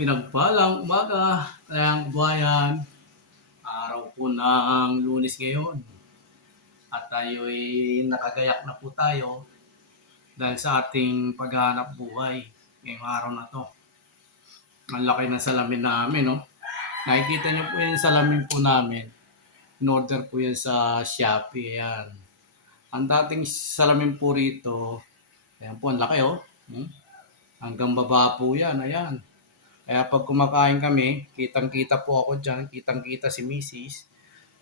Pinagpalang umaga, kayang bayan, araw po ng Lunes ngayon. At tayo'y nakagayak na po tayo dahil sa ating paghahanap buhay ngayong araw na to. Ang laki ng salamin namin, no? Nakikita niyo po yung salamin po namin. In-order po yan sa Shopee, ayan. Ang dating salamin po rito, ayan po, ang laki, oh. Hanggang baba po yan, ayan. Kaya pag kumakain kami, kitang-kita po ako dyan, kitang-kita si Mrs.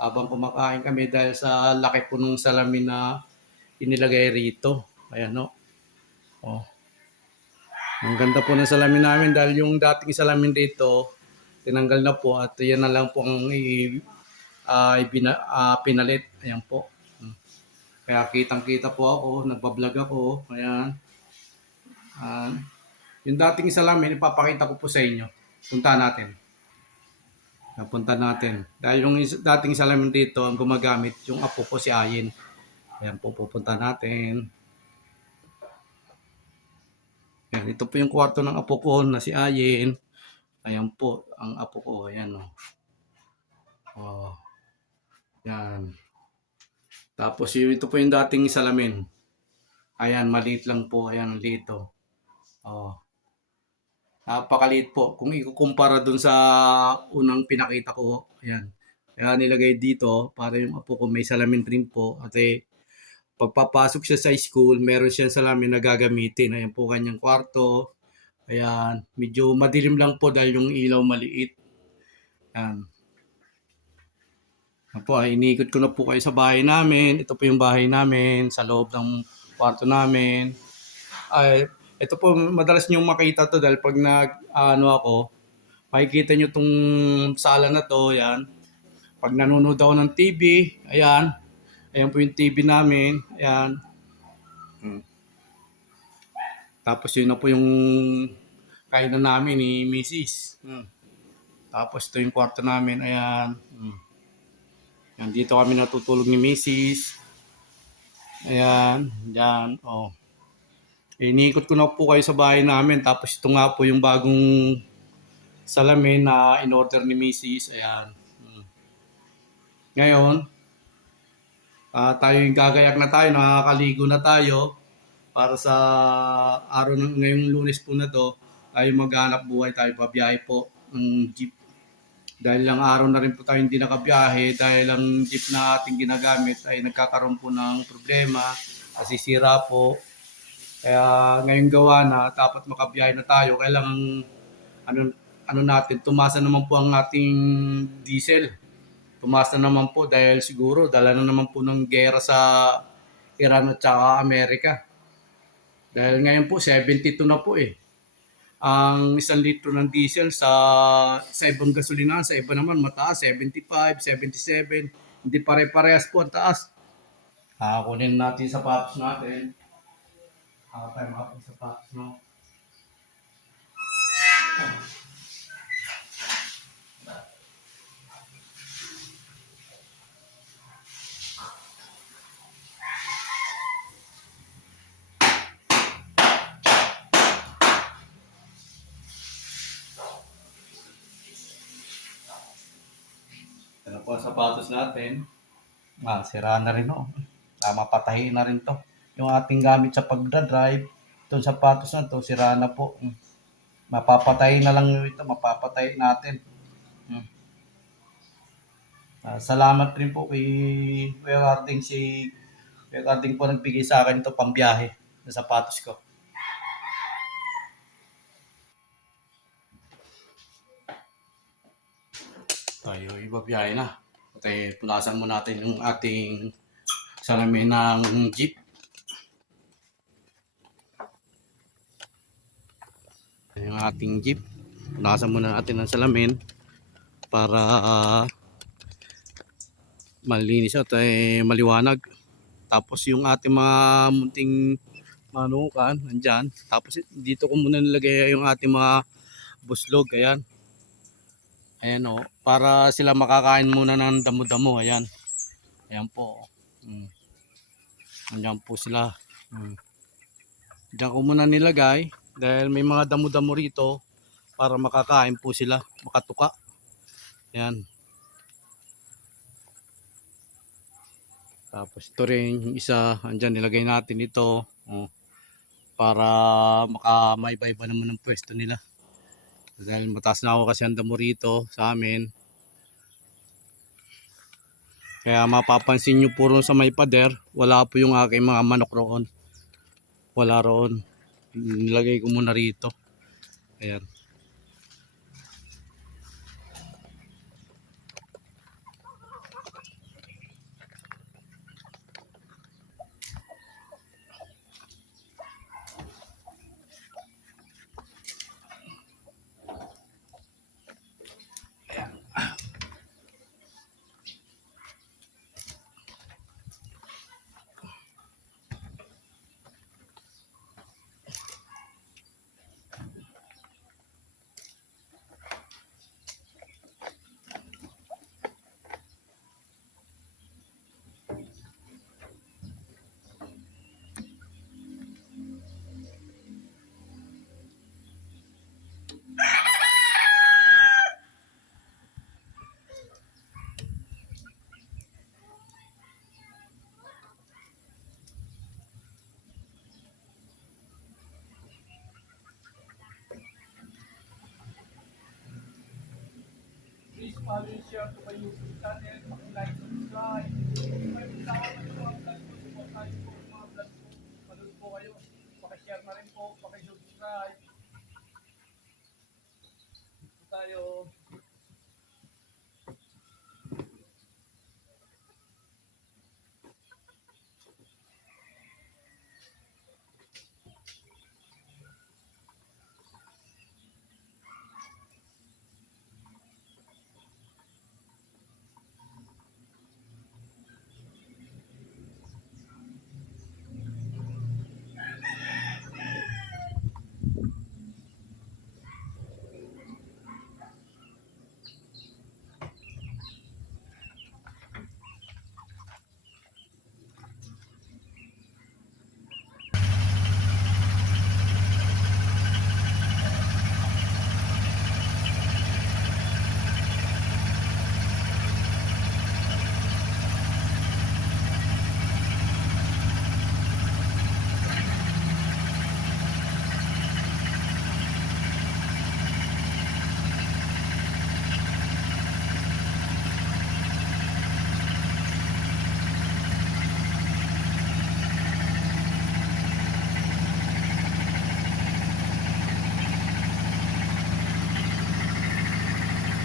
Habang kumakain kami dahil sa laki po nung salamin na inilagay rito. Ayan, no? Oh. Ang ganda po ng salamin namin dahil yung dating salamin dito, tinanggal na po at yan na lang po ang pinalit. Ayan po. Kaya kitang-kita po ako, nagbablog ako. Ayan. Yung dating salamin, ipapakita ko po sa inyo. Punta natin. Napunta natin. Dahil yung dating salamin dito, ang gumagamit, yung apo ko si Ayin. Ayan po, pupunta natin. Ayan, ito po yung kwarto ng apo ko na si Ayin. Ayan po, ang apo ko. Ayan o. Oh. Ayan. Tapos ito po yung dating salamin. Ayan, maliit lang po. Ayan, dito. Oh. Napakaliit po. Kung ikukumpara dun sa unang pinakita ko, ayan. Kaya nilagay dito para yung apo ko may salamin rin po. At pagpapasok siya sa school, meron siyang salamin na gagamitin. Ayan po kanyang kwarto. Ayan. Medyo madilim lang po dahil yung ilaw maliit. Ayan. Ayan po, iniikot ko na po kayo sa bahay namin. Ito po yung bahay namin sa loob ng kwarto namin. Ay, ito po, madalas nyo makita to dahil pag ako, makikita nyo tong sala na to, yan. Pag nanonood ako ng TV, ayan. Ayan po yung TV namin, ayan. Tapos yun na po yung kainan namin ni Mrs. Tapos ito yung kwarto namin, ayan. Yan, dito kami natutulog ni Mrs. Ayan, dyan, oh. Iniikot ko na po kayo sa bahay namin. Tapos ito nga po yung bagong salamin na in-order ni Mrs. Ayan. Ngayon, tayo yung gagayak na tayo, nakakaligo na tayo para sa araw ng ngayong Lunes po na to ay maghanap buhay tayo, pabiyahe po ng jeep. Dahil lang araw na rin po tayo hindi nakabiyahe dahil ang jeep na ating ginagamit ay nagkakaroon po ng problema, nasisira po. Kaya ngayong gawa na dapat makabiyahe na tayo, kailangan natin, tumasa naman po ang ating diesel. Tumaas na naman po dahil siguro dala na naman po ng gera sa Iran at saka Amerika. Dahil ngayon po 72 na po eh. Ang 1 litro ng diesel sa ibang gasolina, sa iba naman mataas, 75, 77. Hindi pare-parehas po ang taas. Kunin natin sa sapatos natin. Tayo makapag sapatos, no? Ano po ang sapatos natin? Sira na rin oh. Mapatahin na rin to. Yung ating gamit sa pagdadrive, itong sapatos na to, sira na po. Mapapatay na lang ito, mapapatay natin. Salamat rin po kay Kuya Harding, Kuya Harding po nagbigay sa akin ito pambiyahe ng sapatos ko. Tayo ibabiyahe na. At punasan mo natin yung ating salamin ng jeep. Yung ating jeep. Punasan muna natin ng salamin para malinis at maliwanag. Tapos yung ating mga munting manukan, nandyan. Tapos dito ko muna nilagay yung ating mga buslog, ayan. Ayan o, para sila makakain muna ng damo-damo, ayan. Ayan po. Andyan po sila. Diyan ko muna nilagay dahil may mga damo-damo rito. para makakain po sila, makatuka. Yan. Tapos ito rin yung isa, andyan nilagay natin ito. Oh, para makamaiba-iba naman ang pwesto nila. Dahil mataas na ako kasi ang damo rito sa amin. Kaya mapapansin nyo puro sa may pader, wala po yung aking mga manok roon. Wala roon. Nilagay ko muna rito. Ayan. Please follow and share to my YouTube channel. Paki-like, subscribe. May bisawa na yung mga vlog ko. Suportahan po yung mga vlog ko. Manood po kayo. Paki-share na rin po. Paki-subscribe. Ito tayo.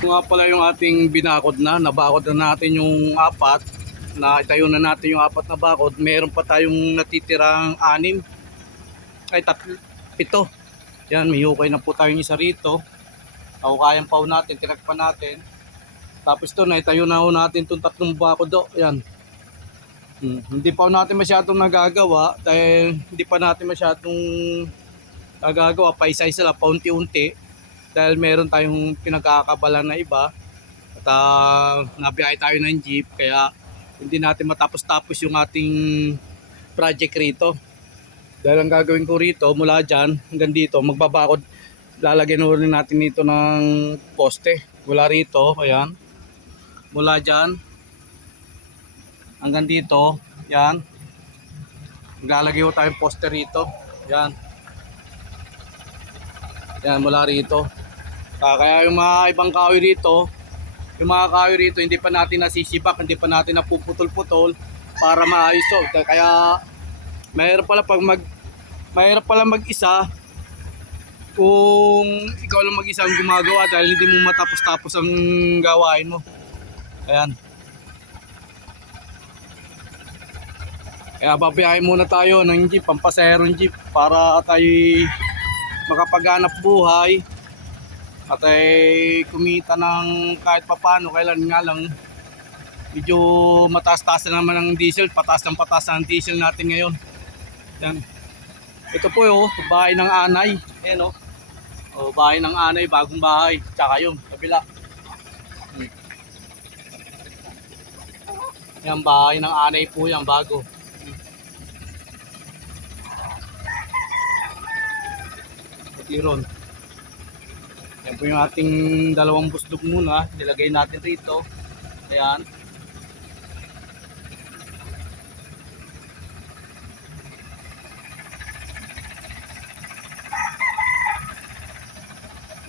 Ito nga pala yung ating binakod na. Nabakod na natin yung apat. Itayo na natin yung apat na bakod. Meron pa tayong natitirang 6. Ay, 7. Yan, may hukay na po tayong isa rito. Kayang pa natin, tinagpa natin. Tapos ito, naitayo na natin itong 3 bakod do. Yan. Hindi pa natin masyadong nagagawa dahil hindi pa natin masyadong nagagawa. Pa-isa-isa lang, paunti-unti. Dahil meron tayong pinagkakabalan na iba at nabiyahe tayo ng jeep kaya hindi natin matapos-tapos yung ating project rito. Dahil ang gagawin ko rito mula dyan hanggang dito magbabakod, lalagyan rin natin dito ng poste mula rito, ayan, mula dyan hanggang dito, yan, maglalagay ko tayong poste rito, yan, yan mula rito. Kaya yung mga ibang kahoy rito, yung mga kahoy rito hindi pa natin nasisibak, hindi pa natin napuputol-putol para maayos to. Kaya mahirap pala mag-isa kung ikaw lang mag-isa ang gumagawa dahil hindi mo matapos-tapos ang gawain mo. Ayan. Kaya babiyahin muna tayo ng jeep, pampaserong jeep para tayo makapaghanap buhay. At ay kumita ng kahit papano. Kailan nga lang medyo mataas-taas na naman ang diesel, pataas ng diesel natin ngayon. Yan. Ito po yung bahay ng anay. Ayan o, bahay ng anay, bagong bahay. Tsaka yung kabila. Yan, bahay ng anay po yan, bago. Pati ron. Yan po yung ating dalawang buslog muna. Nilagay natin rito. Ayan.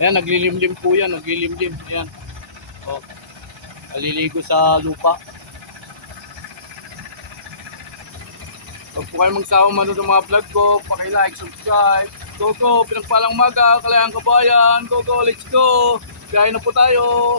Ayan, naglilimlim po yan. Naglilimlim. Ayan. O, naliligo sa lupa. Huwag po kayo magsawang manood ng mga vlog ko. Paki-like, subscribe. Go, go! Pinagpalang maga, Kalayaan Kabayan. Go, go! Let's go! Gaya na po tayo.